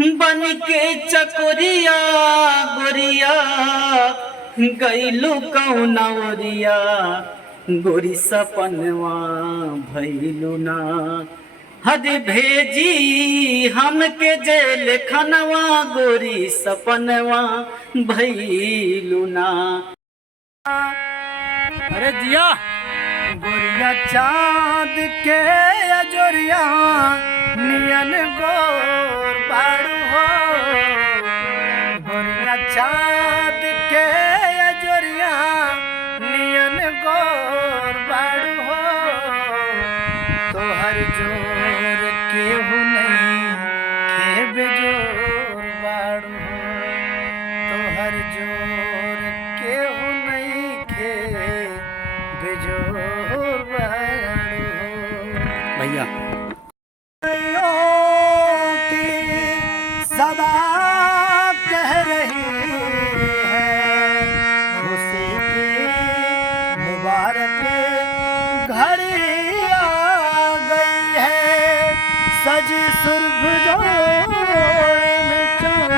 बन के चकोरिया गोरिया गईलू कौना ओरिया गोरी सपनवा भइलू ना। हद भेजी हमके जेल खनवा गोरी सपनवा भइलू ना। अरे जिया गोरिया चांद के अजोरिया नियन गोर बाड़ू हो। गोरिया चांद के अजोरिया नियन गोर बाड़ू हो। तोहर जोर केहू नहीं खेब जोर बाड़ू हो। तोहर जोर केहू नहीं खेब जोर बाड़ू हो। भैया सदा कह रही है खुशी की मुबारक घड़ी आ गई है। सजी सुर्ख जोड़े में चांद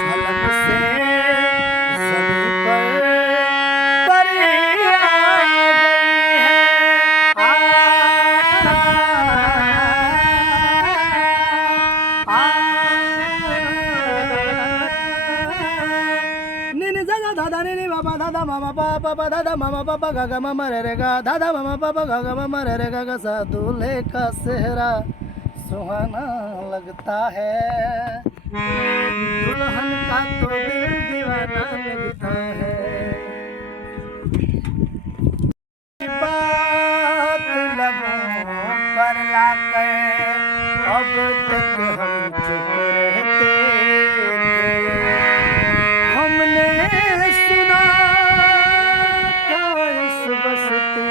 झलक से सभी पर परी आ गई है। नी दादा दादा नी बाबा दादा मामा पापा दादा मामा पापा गा गा मामा रे गा दादा मामा पापा गा गा मामा रे गा गा सा दूल्हे का सेहरा सुहाना लगता है। दुल्हन का तो दिल दीवाना लगता है। बात लबों पर लाकर अब तक हम चुप रहते थे। हमने सुना था इस बस्ती